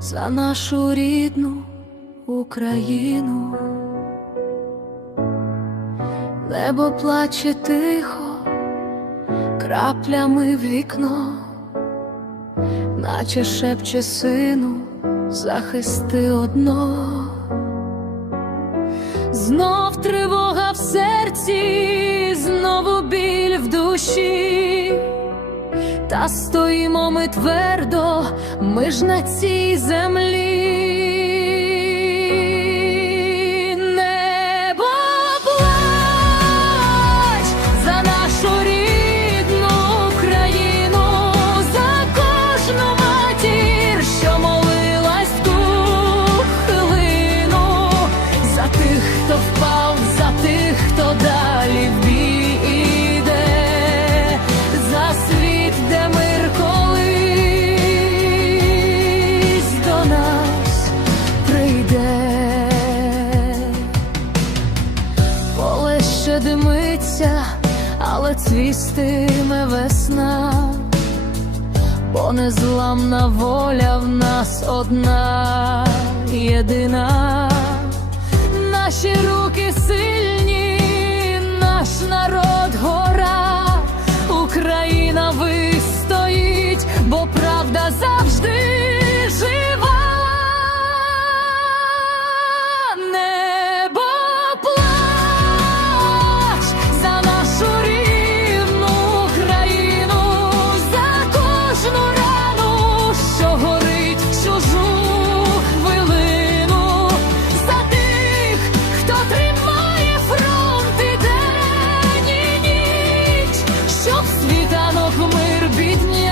за нашу рідну Україну. Небо плаче тихо, краплями в вікно, наче шепче сину, захисти одно. Знов тривога в серці, знову біль в душі. Та стоїмо ми твердо, ми ж на цій землі. Прийде. Поле ще димиться, але цвістиме весна, бо незламна воля в нас одна єдина. Наші руки with me.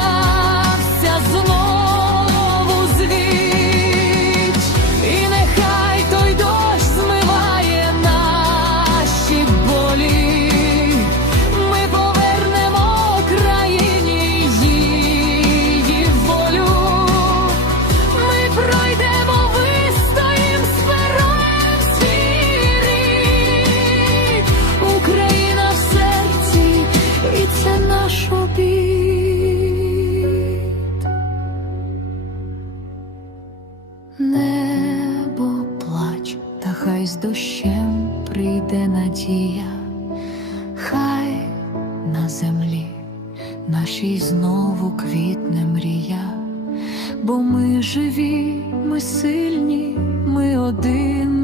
З дощем прийде надія, хай на землі нашій знову квітне мрія, бо ми живі, ми сильні, ми один